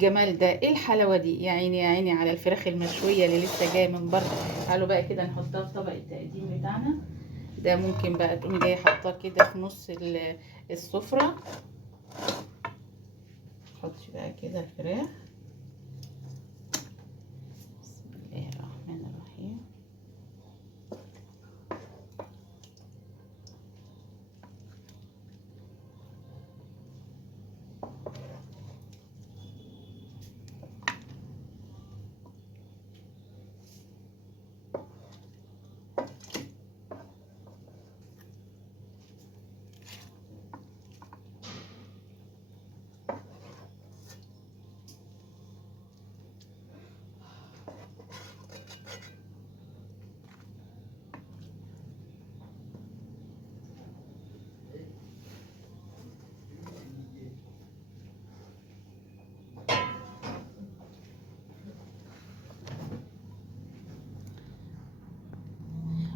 الجمال ده، ايه الحلاوه دي، يا عيني يا عيني على الفراخ المشويه اللي لسه جايه من بره. تعالوا بقى كده نحطها في طبق التقديم بتاعنا. ده ممكن بقى تقومي جايه حاطاه كده في نص السفره. حطي بقى كده الفراخ. بسم الله الرحمن الرحيم.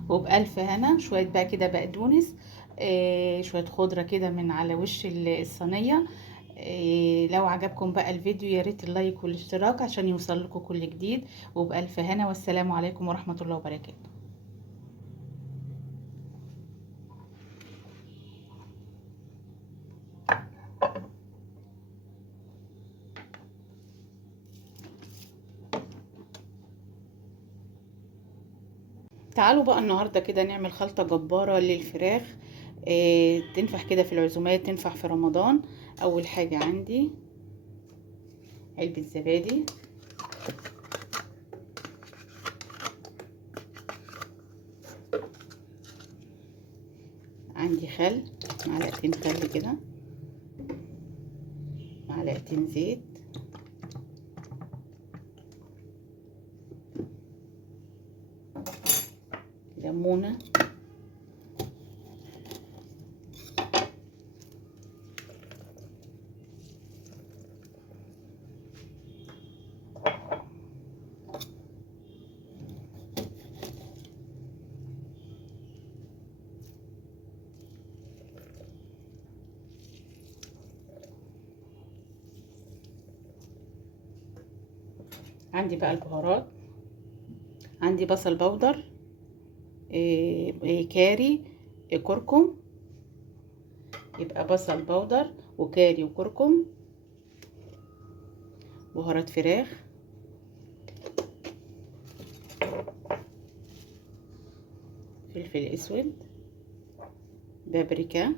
وبألف هنا. شوية بقى كده بقدونس، شوية خضرة كده من على وش الصينية. لو عجبكم بقى الفيديو يا ريت اللايك والاشتراك عشان يوصل لكم كل جديد. وبألف هنا، والسلام عليكم ورحمة الله وبركاته. تعالوا بقى النهاردة كده نعمل خلطة جبارة للفراخ. تنفع كده في العزومات، تنفع في رمضان. أول حاجة عندي علبة زبادي، عندي خل، معلقتين خل كده، معلقتين زيت، ليمونة، عندي بقى البهارات، عندي بصل بودر، كاري، كركم. يبقى بصل بودر وكاري وكركم، بهارات فراخ، فلفل اسود، بابريكا،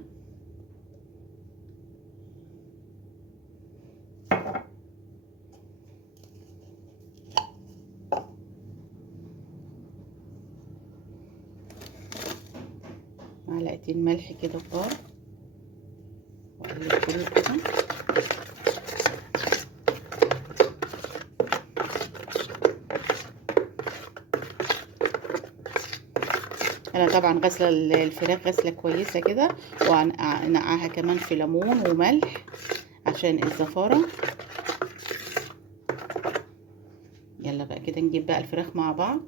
معلقتين ملح كده كبار، واقلب كله كده. انا طبعا غسله الفراخ غسله كويسه كده، وانقعها كمان في ليمون وملح عشان الزفاره. يلا بقى كده نجيب بقى الفراخ مع بعض.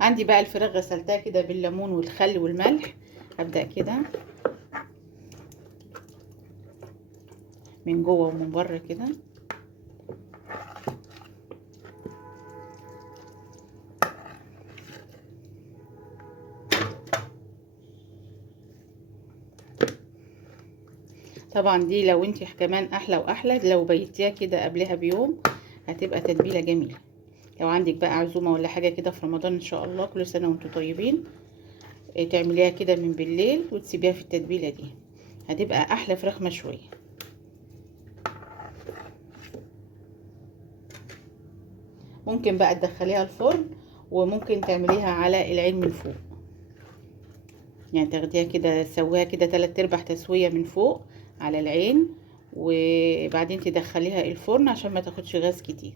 عندي بقى الفراخ غسلتها كده بالليمون والخل والملح. هبدأ كده من جوه ومن بره كده. طبعا دي لو انت كمان احلى واحلى لو بيتيها كده قبلها بيوم، هتبقى تتبيله جميله. لو عندك بقى عزومه ولا حاجه كده في رمضان ان شاء الله، كل سنه وانتم طيبين، تعمليها كده من بالليل وتسيبيها في التتبيله دي، هتبقى احلى فراخ مشويه. ممكن بقى تدخليها الفرن، وممكن تعمليها على العين من فوق. يعني تاخديها كده تسويها كده 3/4 تسويه من فوق على العين، وبعدين تدخليها الفرن عشان ما تاخدش غاز كتير.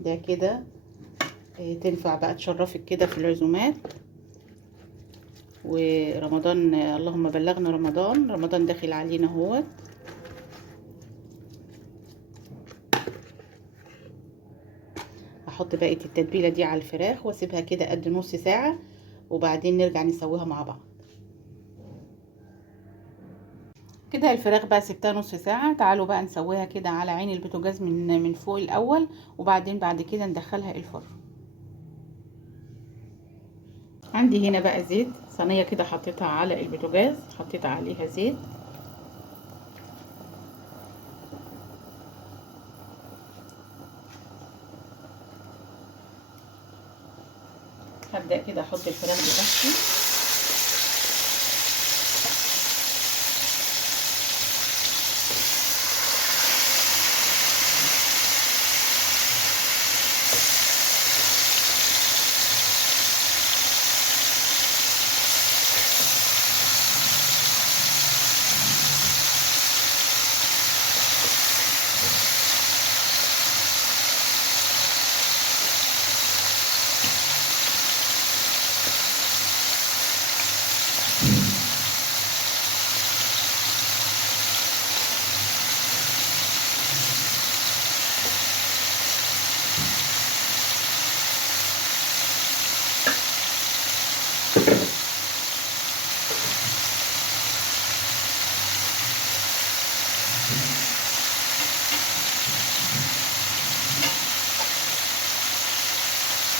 ده كده تنفع بقى تشرفك كده في العزومات. ورمضان اللهم بلغنا رمضان، رمضان داخل علينا اهوت. احط بقيه التتبيله دي على الفراخ واسيبها كده قد نص ساعه، وبعدين نرجع نسويها مع بعض. كده الفراخ بقى سبتها نص ساعة. تعالوا بقى نسويها كده على عين البوتاجاز من فوق الاول، وبعدين بعد كده ندخلها الفرن. عندي هنا بقى زيت، صينية كده حطيتها على البوتاجاز، حطيت عليها زيت. هبدأ كده احط الفراخ بتاعتي.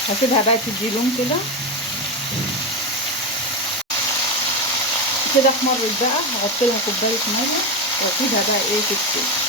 هسيبها بقى تدي لون كده. كده احمرت بقى، هحط لها كوبايه ميه واسيبها بقى ايه تستوي.